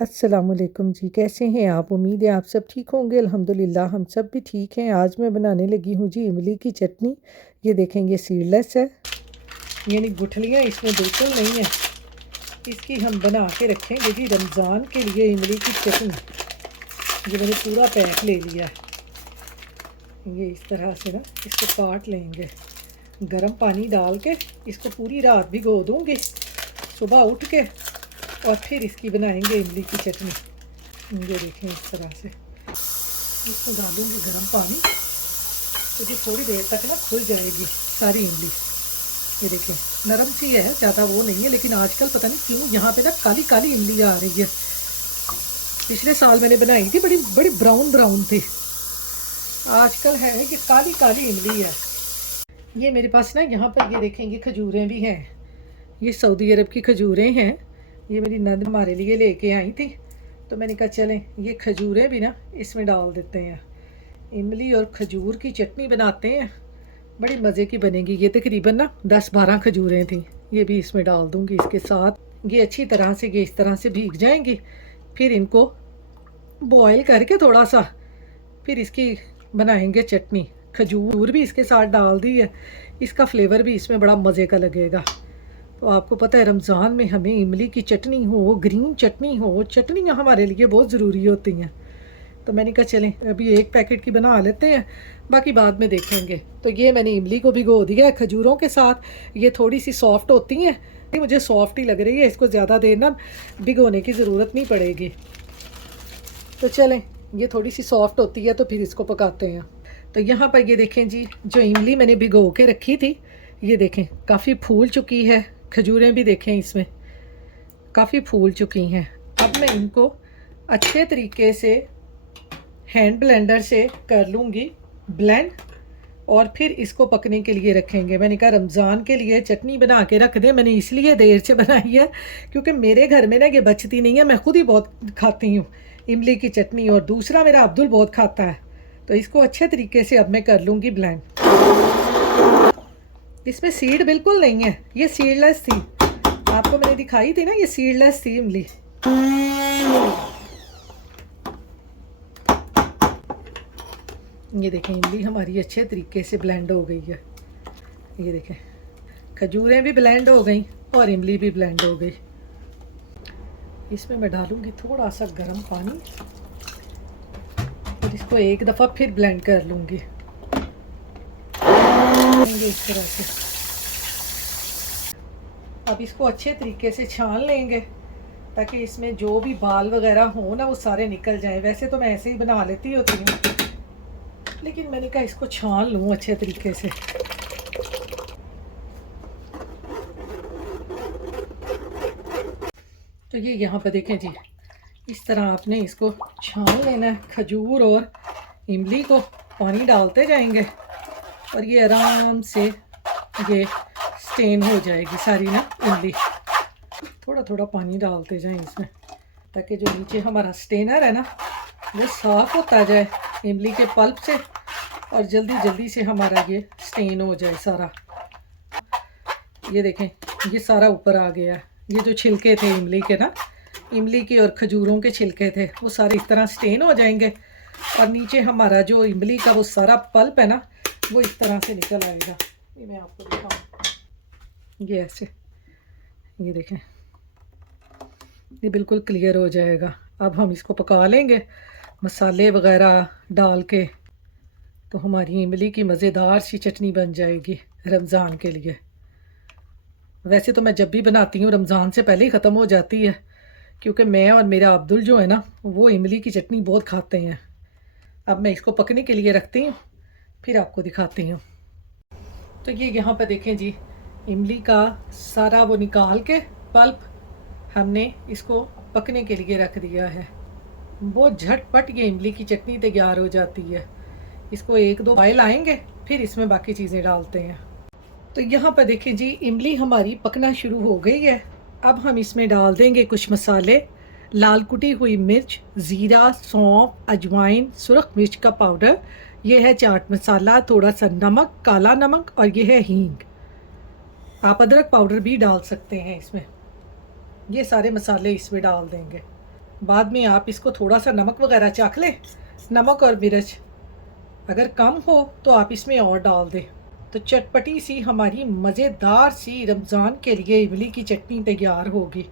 अस्सलामुअलैकुम जी, कैसे हैं आप? उम्मीद है आप सब ठीक होंगे। अल्हम्दुलिल्लाह हम सब भी ठीक हैं। आज मैं बनाने लगी हूँ जी इमली की चटनी। ये देखें, ये सीडलेस है, यानी गुठलियाँ इसमें बिल्कुल नहीं है। इसकी हम बना के रखेंगे जी रमज़ान के लिए इमली की चटनी। ये मैंने पूरा पैक ले लिया है। ये इस तरह से ना इसको काट लेंगे, गर्म पानी डाल के इसको पूरी रात भिगो दूँगी। सुबह उठ के और फिर इसकी बनाएंगे इमली की चटनी। ये देखें, इस तरह से इसको डालूंगी गर्म पानी, तो ये थोड़ी देर तक ना खुल जाएगी सारी इमली। ये देखें, नरम सी है, ज़्यादा वो नहीं है, लेकिन आजकल पता नहीं क्यों यहाँ पे ना काली काली इमली आ रही है। पिछले साल मैंने बनाई थी, बड़ी बड़ी ब्राउन ब्राउन थी। आजकल है कि काली काली इमली है। ये मेरे पास ना यहाँ पर ये देखेंगे खजूरें भी हैं। ये सऊदी अरब की खजूरें हैं। ये मेरी नंद हमारे लिए लेके आई थी, तो मैंने कहा चलें ये खजूरें भी ना इसमें डाल देते हैं। इमली और खजूर की चटनी बनाते हैं, बड़ी मज़े की बनेगी। ये तकरीबन ना 10-12 खजूरें थी, ये भी इसमें डाल दूँगी इसके साथ। ये अच्छी तरह से ये इस तरह से भीग जाएंगी। फिर इनको बॉयल करके थोड़ा सा फिर इसकी बनाएंगे चटनी। खजूर भी इसके साथ डाल दी है, इसका फ्लेवर भी इसमें बड़ा मज़े का लगेगा। तो आपको पता है रमज़ान में हमें इमली की चटनी हो, ग्रीन चटनी हो, चटनियाँ हमारे लिए बहुत ज़रूरी होती हैं। तो मैंने कहा चलें अभी एक पैकेट की बना लेते हैं, बाकी बाद में देखेंगे। तो ये मैंने इमली को भिगो दिया है खजूरों के साथ। ये थोड़ी सी सॉफ्ट होती हैं, मुझे सॉफ्ट ही लग रही है, इसको ज़्यादा देर ना भिगोने की ज़रूरत नहीं पड़ेगी। तो चलें, ये थोड़ी सी सॉफ्ट होती है तो फिर इसको पकाते हैं। तो यहाँ पर ये देखें जी, जो इमली मैंने भिगो के रखी थी, ये देखें काफ़ी फूल चुकी है। खजूरें भी देखें इसमें काफ़ी फूल चुकी हैं। अब मैं इनको अच्छे तरीके से हैंड ब्लेंडर से कर लूँगी ब्लेंड, और फिर इसको पकने के लिए रखेंगे। मैंने कहा रमज़ान के लिए चटनी बना के रख दें। मैंने इसलिए देर से बनाई है क्योंकि मेरे घर में ना ये बचती नहीं है, मैं खुद ही बहुत खाती हूँ इमली की चटनी, और दूसरा मेरा अब्दुल बहुत खाता है। तो इसको अच्छे तरीके से अब मैं कर लूँगी ब्लेंड। इसमें सीड बिल्कुल नहीं है, ये सीडलेस थी। आपको मैंने दिखाई थी ना, ये सीडलेस थी इमली। ये देखें, इमली हमारी अच्छे तरीके से ब्लेंड हो गई है। ये देखें, खजूरें भी ब्लेंड हो गई और इमली भी ब्लेंड हो गई। इसमें मैं डालूंगी थोड़ा सा गर्म पानी और इसको एक दफ़ा फिर ब्लेंड कर लूँगी इस तरह से। अब इसको अच्छे तरीके से छान लेंगे ताकि इसमें जो भी बाल वगैरह हो ना वो सारे निकल जाएं। वैसे तो मैं ऐसे ही बना लेती होती हूँ, लेकिन मैंने कहा इसको छान लूँ अच्छे तरीके से। तो ये यहाँ पर देखें जी, इस तरह आपने इसको छान लेना है। खजूर और इमली को पानी डालते जाएंगे और ये आराम से ये स्टेन हो जाएगी सारी ना इमली। थोड़ा थोड़ा पानी डालते जाएं इसमें ताकि जो नीचे हमारा स्टेनर है ना वो साफ़ होता जाए इमली के पल्प से, और जल्दी जल्दी से हमारा ये स्टेन हो जाए सारा। ये देखें, ये सारा ऊपर आ गया। ये जो छिलके थे इमली के ना, इमली के और खजूरों के छिलके थे, वो सारे इस तरह स्टेन हो जाएंगे और नीचे हमारा जो इमली का वो सारा पल्प है ना वो इस तरह से निकल आएगा। ये मैं आपको दिखाऊँ, ये ऐसे, ये देखें, ये बिल्कुल क्लियर हो जाएगा। अब हम इसको पका लेंगे मसाले वगैरह डाल के, तो हमारी इमली की मज़ेदार सी चटनी बन जाएगी रमज़ान के लिए। वैसे तो मैं जब भी बनाती हूँ रमज़ान से पहले ही ख़त्म हो जाती है, क्योंकि मैं और मेरा अब्दुल जो है ना वो इमली की चटनी बहुत खाते हैं। अब मैं इसको पकने के लिए रखती हूँ, फिर आपको दिखाती हूँ। तो ये यहाँ पर देखें जी, इमली का सारा वो निकाल के पल्प हमने इसको पकने के लिए रख दिया है। बहुत झटपट ये इमली की चटनी तैयार हो जाती है। इसको 1-2 बॉयल आएंगे, फिर इसमें बाकी चीज़ें डालते हैं। तो यहाँ पर देखें जी, इमली हमारी पकना शुरू हो गई है। अब हम इसमें डाल देंगे कुछ मसाले, लाल कुटी हुई मिर्च, ज़ीरा, सौंफ, अजवाइन, सुरख मिर्च का पाउडर, ये है चाट मसाला, थोड़ा सा नमक, काला नमक, और ये है हींग। आप अदरक पाउडर भी डाल सकते हैं इसमें। ये सारे मसाले इसमें डाल देंगे। बाद में आप इसको थोड़ा सा नमक वगैरह चाख लें, नमक और मिर्च अगर कम हो तो आप इसमें और डाल दें। तो चटपटी सी हमारी मज़ेदार सी रमज़ान के लिए इमली की चटनी तैयार होगी।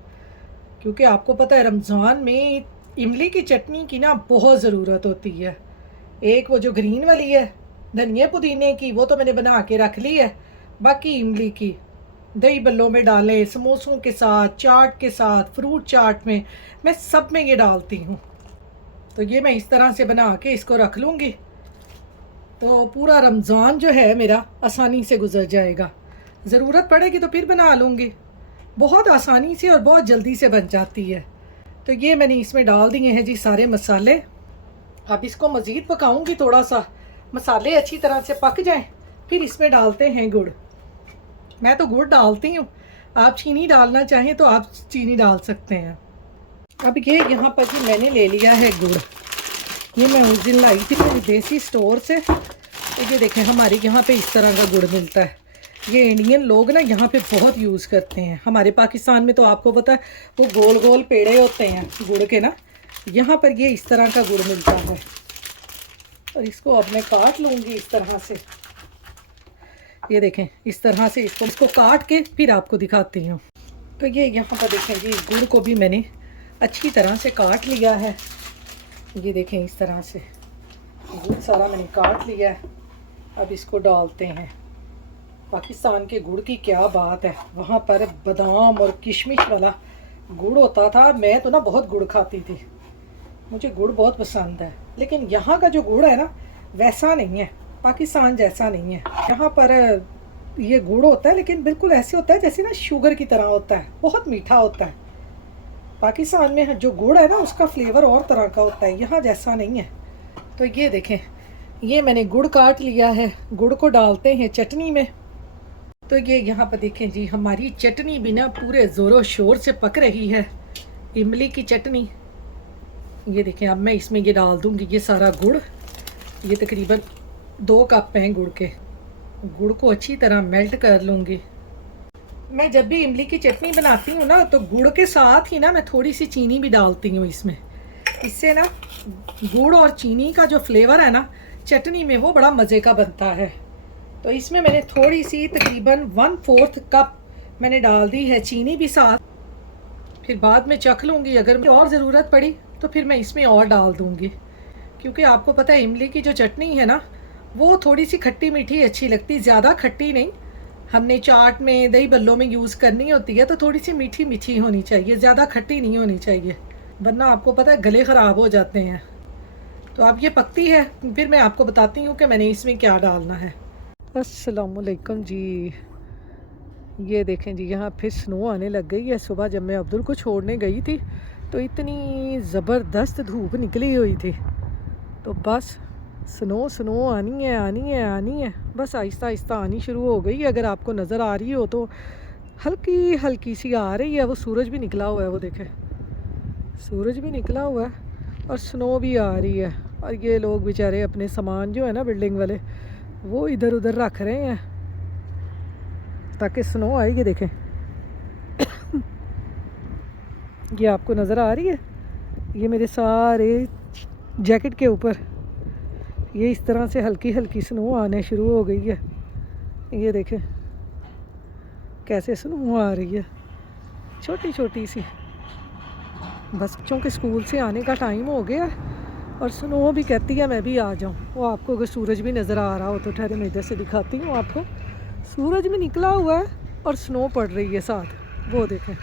क्योंकि आपको पता है रमज़ान में इमली की चटनी की ना बहुत ज़रूरत होती है। एक वो जो ग्रीन वाली है धनिया पुदीने की, वो तो मैंने बना के रख ली है। बाकी इमली की दही बल्लों में डालें, समोसों के साथ, चाट के साथ, फ्रूट चाट में, मैं सब में ये डालती हूँ। तो ये मैं इस तरह से बना के इसको रख लूँगी, तो पूरा रमज़ान जो है मेरा आसानी से गुजर जाएगा। ज़रूरत पड़ेगी तो फिर बना लूँगी। बहुत आसानी से और बहुत जल्दी से बन जाती है। तो ये मैंने इसमें डाल दिए हैं जी सारे मसाले। अब इसको मज़ीद पकाऊंगी, थोड़ा सा मसाले अच्छी तरह से पक जाएं, फिर इसमें डालते हैं गुड़। मैं तो गुड़ डालती हूँ, आप चीनी डालना चाहें तो आप चीनी डाल सकते हैं। अब ये यहाँ पर जी मैंने ले लिया है गुड़। ये मैं उस दिन लाई थी मेरी देसी स्टोर से। तो ये देखें हमारे यहाँ पे इस तरह का गुड़ मिलता है। ये इंडियन लोग ना यहाँ पे बहुत यूज़ करते हैं। हमारे पाकिस्तान में तो आपको पता है वो गोल गोल पेड़े होते हैं गुड़ के ना, यहाँ पर ये इस तरह का गुड़ मिलता है। और इसको अब मैं काट लूँगी इस तरह से। ये देखें इस तरह से इसको काट के फिर आपको दिखाती हूँ। तो ये यहाँ पर देखें जी गुड़ को भी मैंने अच्छी तरह से काट लिया है। ये देखें इस तरह से गुड़ सारा मैंने काट लिया है। अब इसको डालते हैं। पाकिस्तान के गुड़ की क्या बात है, वहाँ पर बादाम और किशमिश वाला गुड़ होता था। मैं तो ना बहुत गुड़ खाती थी, मुझे गुड़ बहुत पसंद है। लेकिन यहाँ का जो गुड़ है ना वैसा नहीं है, पाकिस्तान जैसा नहीं है। यहाँ पर ये गुड़ होता है लेकिन बिल्कुल ऐसे होता है जैसे ना शुगर की तरह होता है, बहुत मीठा होता है। पाकिस्तान में जो गुड़ है ना उसका फ्लेवर और तरह का होता है, यहाँ जैसा नहीं है। तो ये देखें ये मैंने गुड़ काट लिया है। गुड़ को डालते हैं चटनी में। तो ये यहाँ पर देखें जी हमारी चटनी भी ना पूरे ज़ोरों शोर से पक रही है, इमली की चटनी। ये देखें अब मैं इसमें ये डाल दूँगी ये सारा गुड़। ये तकरीबन 2 कप हैं गुड़ के। गुड़ को अच्छी तरह मेल्ट कर लूँगी। मैं जब भी इमली की चटनी बनाती हूँ ना तो गुड़ के साथ ही ना मैं थोड़ी सी चीनी भी डालती हूँ इसमें। इससे ना गुड़ और चीनी का जो फ्लेवर है ना चटनी में वो बड़ा मज़े का बनता है। तो इसमें मैंने थोड़ी सी तकरीबन 1/4 कप मैंने डाल दी है चीनी भी साथ। फिर बाद में चख लूँगी, अगर मुझे और ज़रूरत पड़ी तो फिर मैं इसमें और डाल दूँगी। क्योंकि आपको पता है इमली की जो चटनी है ना वो थोड़ी सी खट्टी मीठी अच्छी लगती, ज़्यादा खट्टी नहीं। हमने चाट में दही बल्लों में यूज़ करनी होती है तो थोड़ी सी मीठी मीठी होनी चाहिए, ज़्यादा खट्टी नहीं होनी चाहिए, वरना आपको पता है गले ख़राब हो जाते हैं। तो अब ये पकती है फिर मैं आपको बताती हूँ कि मैंने इसमें क्या डालना है। अस्सलामुअलैकुम जी। ये देखें जी यहाँ फिर स्नो आने लग गई है। सुबह जब मैं अब्दुल को छोड़ने गई थी तो इतनी ज़बरदस्त धूप निकली हुई थी, तो बस स्नो स्नो आनी है आनी है आनी है, बस आहिस्ता आहिस्ता आनी शुरू हो गई। अगर आपको नज़र आ रही हो तो हल्की हल्की सी आ रही है। वो सूरज भी निकला हुआ है, वो देखें सूरज भी निकला हुआ है और स्नो भी आ रही है। और ये लोग बेचारे अपने सामान जो है ना बिल्डिंग वाले वो इधर उधर रख रहे हैं ताकि स्नो आएगी। देखें ये आपको नज़र आ रही है, ये मेरे सारे जैकेट के ऊपर ये इस तरह से हल्की हल्की स्नो आने शुरू हो गई है। ये देखें कैसे स्नो आ रही है छोटी छोटी सी। बस बच्चों के स्कूल से आने का टाइम हो गया और स्नो भी कहती है मैं भी आ जाऊं। वो आपको अगर सूरज भी नज़र आ रहा हो तो ठहरे मैं इधर से दिखाती हूँ आपको। सूरज भी निकला हुआ है और स्नो पड़ रही है साथ, वो देखें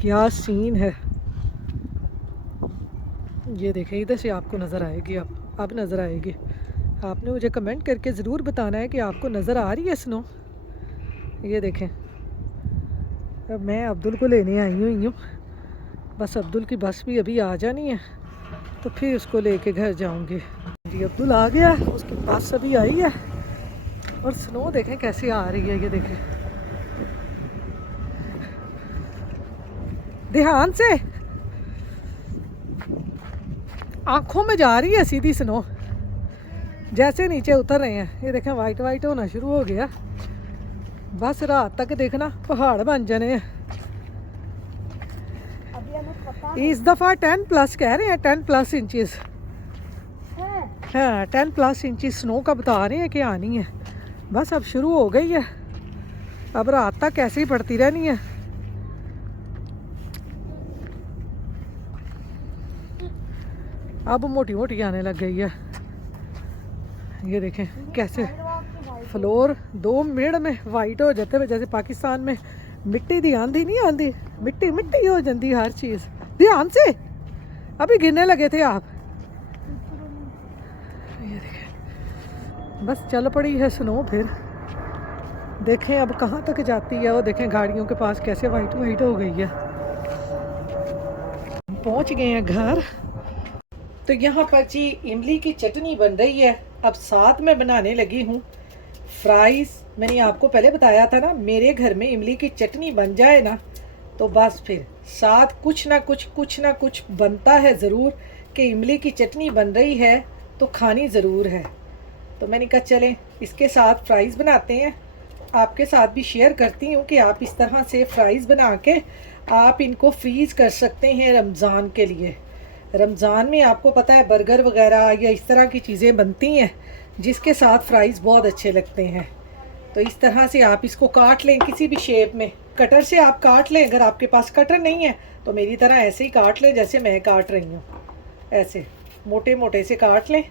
क्या सीन है। ये देखें इधर से आपको नज़र आएगी, अब नज़र आएगी। आपने मुझे कमेंट करके ज़रूर बताना है कि आपको नज़र आ रही है स्नो। ये देखें अब मैं अब्दुल को लेने आई हुई हूँ, बस अब्दुल की बस भी अभी आ जानी है तो फिर उसको लेके घर जाऊंगी। जी अब्दुल आ गया, उसकी बस अभी आई है और स्नो देखें कैसे आ रही है। ये देखें ध्यान से, आंखों में जा रही है सीधी स्नो जैसे नीचे उतर रहे हैं। ये देखें वाइट वाइट होना शुरू हो गया, बस रात तक देखना पहाड़ बन जाने हैं। इस दफ़ा 10 प्लस कह रहे हैं, 10 प्लस इंचज़। हाँ 10 प्लस इंचज़ स्नो का बता रहे हैं कि आनी है। बस अब शुरू हो गई है, अब रात तक ऐसे ही पड़ती रहनी है। अब मोटी मोटी आने लग गई है। ये देखें कैसे फ्लोर 2 मिनट में वाइट हो जाते हुए, जैसे पाकिस्तान में मिट्टी दी आंधी नहीं आंधी, मिट्टी मिट्टी हो जाती हर चीज़। ध्यान से, अभी गिरने लगे थे आप। ये देखें बस चल पड़ी है स्नो। फिर देखें अब कहाँ तक जाती है। वो देखें गाड़ियों के पास कैसे वाइट वाइट हो गई है। पहुँच गए हैं घर। तो यहाँ पर जी इमली की चटनी बन रही है। अब साथ में बनाने लगी हूँ फ्राइज़। मैंने आपको पहले बताया था ना, मेरे घर में इमली की चटनी बन जाए ना तो बस फिर साथ कुछ ना कुछ बनता है ज़रूर, कि इमली की चटनी बन रही है तो खानी ज़रूर है। तो मैंने कहा चलें इसके साथ फ्राइज़ बनाते हैं, आपके साथ भी शेयर करती हूँ कि आप इस तरह से फ्राइज़ बना के आप इनको फ्रीज़ कर सकते हैं रमज़ान के लिए। रमज़ान में आपको पता है बर्गर वगैरह या इस तरह की चीज़ें बनती हैं जिसके साथ फ्राइज़ बहुत अच्छे लगते हैं। तो इस तरह से आप इसको काट लें किसी भी शेप में, कटर से आप काट लें। अगर आपके पास कटर नहीं है तो मेरी तरह ऐसे ही काट लें जैसे मैं काट रही हूँ, ऐसे मोटे मोटे से काट लें।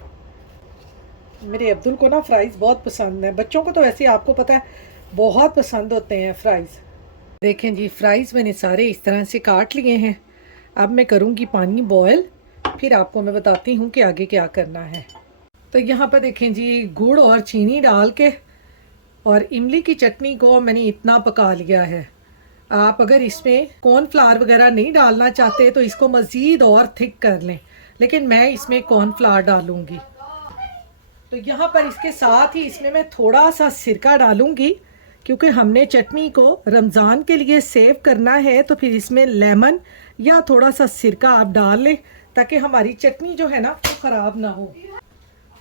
मेरे अब्दुल को ना फ्राइज़ बहुत पसंद है, बच्चों को तो वैसे आपको पता है बहुत पसंद होते हैं फ्राइज़। देखें जी फ्राइज़ मैंने सारे इस तरह से काट लिए हैं। अब मैं करूँगी पानी बॉयल, फिर आपको मैं बताती हूँ कि आगे क्या करना है। तो यहाँ पर देखें जी गुड़ और चीनी डाल के और इमली की चटनी को मैंने इतना पका लिया है। आप अगर इसमें कॉर्नफ्लावर वगैरह नहीं डालना चाहते तो इसको मज़ीद और थिक कर लें, लेकिन मैं इसमें कॉर्नफ्लावर डालूँगी। तो यहाँ पर इसके साथ ही इसमें मैं थोड़ा सा सिरका डालूँगी, क्योंकि हमने चटनी को रमज़ान के लिए सेव करना है। तो फिर इसमें लेमन या थोड़ा सा सिरका आप डाल लें ताकि हमारी चटनी जो है ना वो ख़राब ना हो।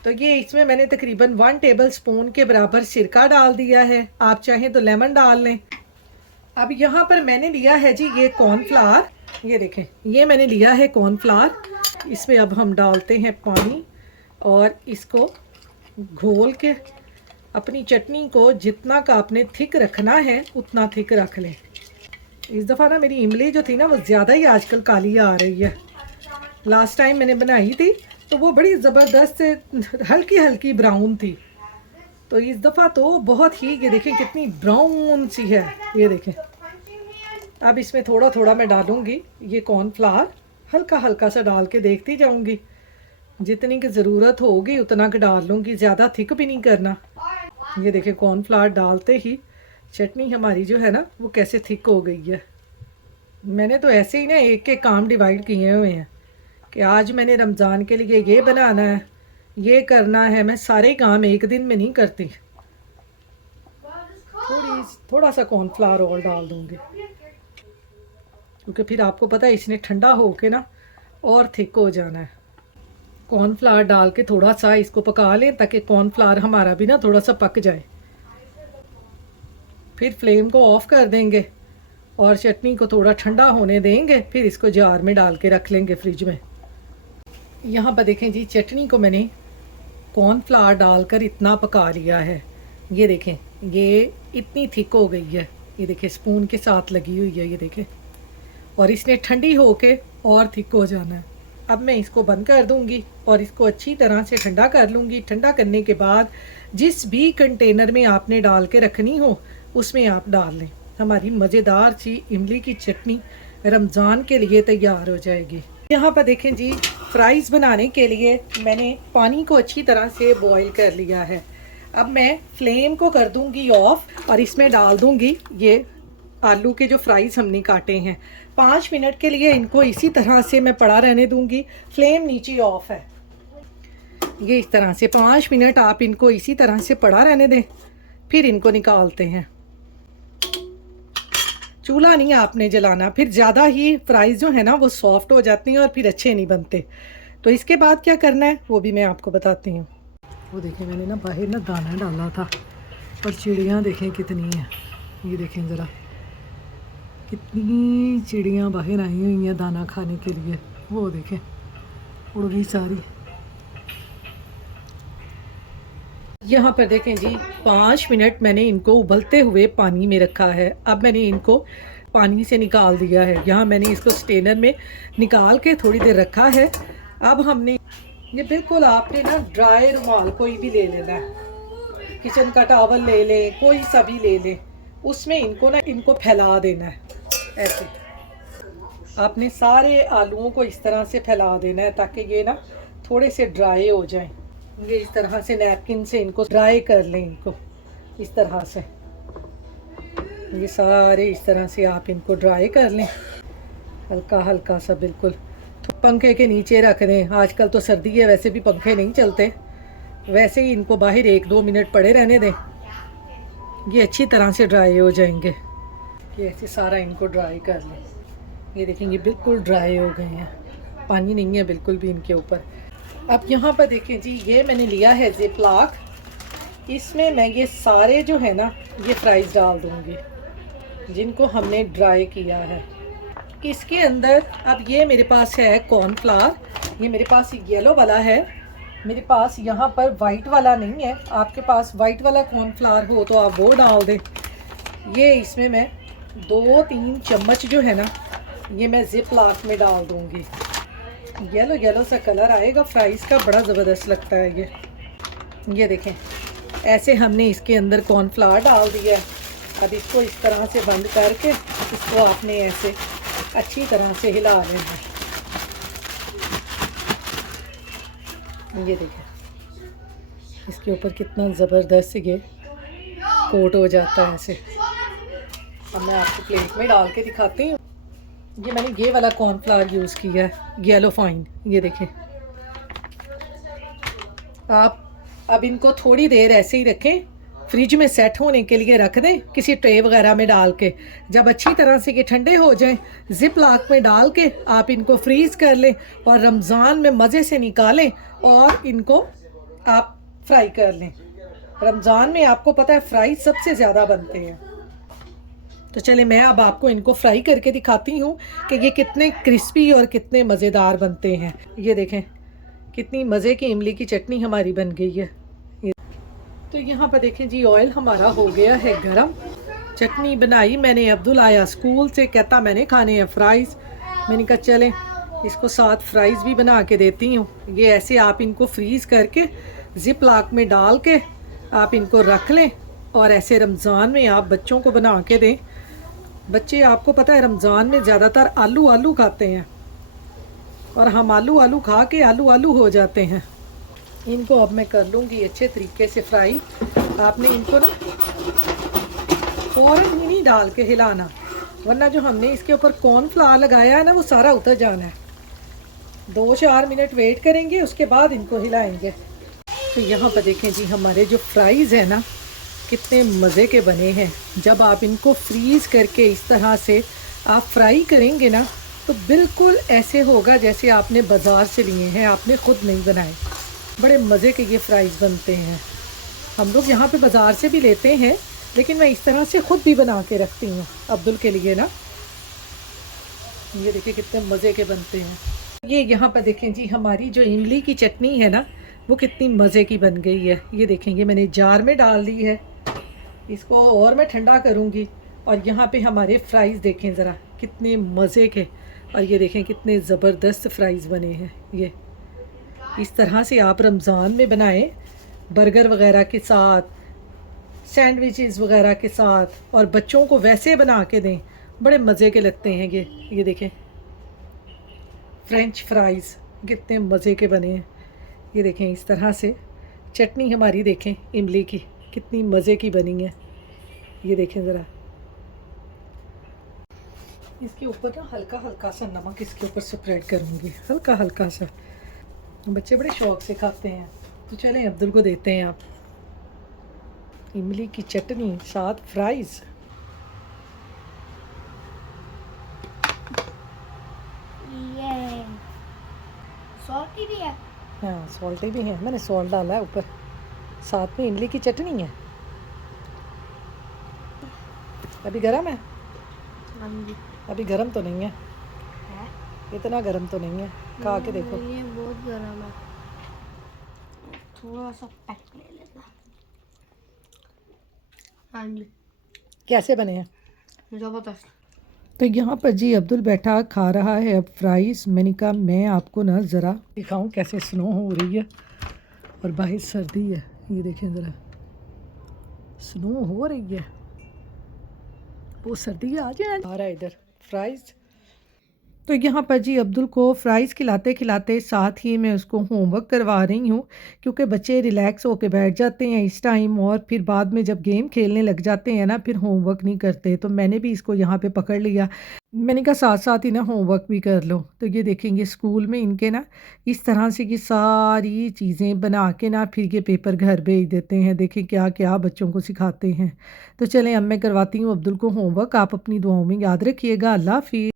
तो ये इसमें मैंने तकरीबन 1 टेबल स्पून के बराबर सिरका डाल दिया है, आप चाहें तो लेमन डाल लें। अब यहाँ पर मैंने लिया है जी ये कॉर्नफ्लावर, ये देखें ये मैंने लिया है कॉर्नफ्लावर। इसमें अब हम डालते हैं पानी और इसको घोल के अपनी चटनी को जितना का आपने थिक रखना है उतना थिक रख लें। इस दफ़ा ना मेरी इमली जो थी ना वो ज़्यादा ही आजकल काली आ रही है। लास्ट टाइम मैंने बनाई थी तो वो बड़ी ज़बरदस्त से हल्की हल्की ब्राउन थी, तो इस दफ़ा तो बहुत ही, ये देखें कितनी ब्राउन सी है। ये देखें अब इसमें थोड़ा थोड़ा मैं डालूँगी ये कॉर्नफ्लावर, हल्का हल्का सा डाल के देखती जाऊँगी, जितनी की ज़रूरत होगी उतना का डाल लूँगी, ज़्यादा थिक भी नहीं करना। ये देखें कॉर्नफ्लावर डालते ही चटनी हमारी जो है ना वो कैसे थिक हो गई है। मैंने तो ऐसे ही ना एक एक काम डिवाइड किए हुए हैं कि आज मैंने रमज़ान के लिए ये बनाना है, ये करना है। मैं सारे काम एक दिन में नहीं करती। थोड़ा सा कॉर्नफ्लावर और डाल दूँगी, क्योंकि फिर आपको पता है इसने ठंडा होके ना और थिक हो जाना है। कॉर्नफ्लावर डाल के थोड़ा सा इसको पका लें ताकि कॉर्नफ्लावर हमारा भी ना थोड़ा सा पक जाए। फिर फ्लेम को ऑफ़ कर देंगे और चटनी को थोड़ा ठंडा होने देंगे, फिर इसको जार में डाल के रख लेंगे फ्रिज में। यहाँ पर देखें जी चटनी को मैंने कॉर्नफ्लावर डालकर इतना पका लिया है। ये देखें ये इतनी थिक हो गई है, ये देखें स्पून के साथ लगी हुई है, ये देखें, और इसने ठंडी होके और थिक हो जाना है। अब मैं इसको बंद कर दूंगी और इसको अच्छी तरह से ठंडा कर लूँगी। ठंडा करने के बाद जिस भी कंटेनर में आपने डाल के रखनी हो उसमें आप डाल लें। हमारी मज़ेदार सी इमली की चटनी रमज़ान के लिए तैयार हो जाएगी। यहाँ पर देखें जी फ्राइज़ बनाने के लिए मैंने पानी को अच्छी तरह से बॉईल कर लिया है। अब मैं फ्लेम को कर दूंगी ऑफ़ और इसमें डाल दूंगी ये आलू के जो फ्राइज़ हमने काटे हैं। 5 मिनट के लिए इनको इसी तरह से मैं पड़ा रहने दूंगी। फ्लेम नीचे ऑफ़ है। ये इस तरह से 5 मिनट आप इनको इसी तरह से पड़ा रहने दें, फिर इनको निकालते हैं। चूल्हा नहीं आपने जलाना, फिर ज़्यादा ही फ्राइज़ जो है ना वो सॉफ्ट हो जाती हैं और फिर अच्छे नहीं बनते। तो इसके बाद क्या करना है वो भी मैं आपको बताती हूँ। वो देखें मैंने ना बाहर ना दाना डाला था और चिड़ियाँ देखें कितनी हैं, ये देखें ज़रा, कितनी चिड़ियाँ बाहर आई हुई हैं दाना खाने के लिए, वो देखें उड़ गई सारी। यहाँ पर देखें जी 5 मिनट मैंने इनको उबलते हुए पानी में रखा है। अब मैंने इनको पानी से निकाल दिया है। यहाँ मैंने इसको स्ट्रेनर में निकाल के थोड़ी देर रखा है। अब हमने ये बिल्कुल आपने ना ड्राई रुमाल कोई भी ले लेना है, किचन का टॉवल ले लें, कोई सा भी ले लें, उसमें इनको फैला देना है। ऐसे आपने सारे आलूओं को इस तरह से फैला देना है ताकि ये ना थोड़े से ड्राई हो जाएं। ये इस तरह से नैपकिन से इनको ड्राई कर लें, इनको इस तरह से, ये सारे इस तरह से आप इनको ड्राई कर लें हल्का हल्का सा, बिल्कुल। तो पंखे के नीचे रख दें। आजकल तो सर्दी है, वैसे भी पंखे नहीं चलते, वैसे ही इनको बाहर 1-2 मिनट पड़े रहने दें। ये अच्छी तरह से ड्राई हो जाएंगे। ये ऐसे सारा इनको ड्राई कर लें। ये देखेंगे बिल्कुल ड्राई हो गए हैं, पानी नहीं है बिल्कुल भी इनके ऊपर। अब यहाँ पर देखें जी, ये मैंने लिया है ज़िप-लॉक, इसमें मैं ये सारे जो है ना ये फ्राइज़ डाल दूँगी जिनको हमने ड्राई किया है। इसके अंदर अब ये मेरे पास है कॉर्नफ्लावर, ये मेरे पास येलो वाला है, मेरे पास यहाँ पर वाइट वाला नहीं है। आपके पास वाइट वाला कॉर्नफ्लावर हो तो आप वो डाल दें। ये इसमें मैं 2-3 चम्मच जो है ना ये मैं ज़िप-लॉक में डाल दूँगी। येलो येलो सा कलर आएगा फ्राइज़ का, बड़ा ज़बरदस्त लगता है ये देखें। ऐसे हमने इसके अंदर कॉर्नफ्लावर डाल दिया है। अब इसको इस तरह से बंद करके इसको आपने ऐसे अच्छी तरह से हिला लेना है। ये देखें इसके ऊपर कितना ज़बरदस्त ये कोट हो जाता है ऐसे। अब मैं आपको प्लेट में डाल के दिखाती हूँ। ये मैंने ये वाला कॉर्नफ्लावर यूज़ किया है, येलो फाइन। ये देखें आप अब इनको थोड़ी देर ऐसे ही रखें, फ्रिज में सेट होने के लिए रख दें किसी ट्रे वगैरह में डाल के। जब अच्छी तरह से ये ठंडे हो जाएं, ज़िप-लॉक में डाल के आप इनको फ्रीज़ कर लें और रमज़ान में मज़े से निकालें और इनको आप फ्राई कर लें। रमज़ान में आपको पता है फ्राई सबसे ज़्यादा बनते हैं। तो चले मैं अब आपको इनको फ्राई करके दिखाती हूँ कि ये कितने क्रिस्पी और कितने मज़ेदार बनते हैं। ये देखें कितनी मज़े की इमली की चटनी हमारी बन गई है। तो यहाँ पर देखें जी ऑयल हमारा हो गया है गरम। चटनी बनाई मैंने, अब्दुल आया स्कूल से, कहता मैंने खाने हैं फ्राइज़। मैंने कहा चलें इसको साथ फ्राइज़ भी बना के देती हूँ। ये ऐसे आप इनको फ्रीज़ करके ज़िप-लॉक में डाल के आप इनको रख लें और ऐसे रमज़ान में आप बच्चों को बना के दें। बच्चे आपको पता है रमज़ान में ज़्यादातर आलू खाते हैं और हम आलू खा के आलू हो जाते हैं। इनको अब मैं कर लूँगी अच्छे तरीके से फ्राई। आपने इनको ना फ़ौरन ही नहीं डाल के हिलाना, वरना जो हमने इसके ऊपर कॉर्नफ्लावर लगाया है ना वो सारा उतर जाना है। 2-4 मिनट वेट करेंगे, उसके बाद इनको हिलाएंगे। तो यहाँ पर देखें जी हमारे जो फ्राइज़ हैं ना कितने मज़े के बने हैं। जब आप इनको फ्रीज़ करके इस तरह से आप फ्राई करेंगे ना तो बिल्कुल ऐसे होगा जैसे आपने बाज़ार से लिए हैं, आपने ख़ुद नहीं बनाए। बड़े मज़े के ये फ्राइज़ बनते हैं। हम लोग यहाँ पे बाज़ार से भी लेते हैं, लेकिन मैं इस तरह से ख़ुद भी बना के रखती हूँ अब्दुल के लिए ना। ये देखिए कितने मज़े के बनते हैं। ये यहाँ पर देखें जी हमारी जो इमली की चटनी है ना वो कितनी मज़े की बन गई है। ये देखें ये मैंने जार में डाल दी है, इसको और मैं ठंडा करूँगी। और यहाँ पे हमारे फ्राइज़ देखें ज़रा कितने मज़े के, और ये देखें कितने ज़बरदस्त फ्राइज़ बने हैं। ये इस तरह से आप रमज़ान में बनाएं, बर्गर वगैरह के साथ, सैंडविचेस वगैरह के साथ, और बच्चों को वैसे बना के दें, बड़े मज़े के लगते हैं ये देखें फ्रेंच फ्राइज़ कितने मज़े के बने हैं। ये देखें इस तरह से चटनी हमारी देखें इमली की कितनी मज़े की बनी है। ये देखें ज़रा, इसके ऊपर ना हल्का हल्का सा नमक इसके ऊपर स्प्रेड करूँगी, हल्का हल्का सा। बच्चे बड़े शौक़ से खाते हैं। तो चलें अब्दुल को देते हैं आप इमली की चटनी साथ फ्राइज़। ये सॉल्टी भी है। हाँ सॉल्टी भी है, मैंने सॉल्ट डाला है ऊपर, साथ में इमली की चटनी है। अभी गरम है। हाँ जी। अभी गर्म तो नहीं है, है? इतना गर्म तो नहीं है, खा के देखो। ये बहुत गर्म है। थोड़ा सा पैक ले लेना। हाँ जी, कैसे बने हैं? ज़बरदस्त। तो यहाँ पर जी अब्दुल बैठा खा रहा है अब फ्राइज़। मैंने कहा मैं आपको ना ज़रा दिखाऊं कैसे स्नो हो रही है और बाहर सर्दी है। ये देखें ज़रा, स्नो हो रही है, वो सर्दी आ जाए आ रहा है इधर फ्राइज़। तो यहाँ पर जी अब्दुल को फ्राइज़ खिलाते खिलाते साथ ही मैं उसको होमवर्क करवा रही हूँ, क्योंकि बच्चे रिलैक्स होके बैठ जाते हैं इस टाइम और फिर बाद में जब गेम खेलने लग जाते हैं ना फिर होमवर्क नहीं करते। तो मैंने भी इसको यहाँ पे पकड़ लिया, मैंने कहा साथ साथ ही ना होमवर्क भी कर लो। तो ये देखेंगे स्कूल में इनके ना इस तरह से कि सारी चीज़ें बना के ना फिर ये पेपर घर भेज देते हैं। देखें क्या क्या बच्चों को सिखाते हैं। तो चलें अब मैं करवाती हूँ अब्दुल को होमवर्क। आप अपनी दुआओं में याद रखिएगा। अल्लाह हाफिज़।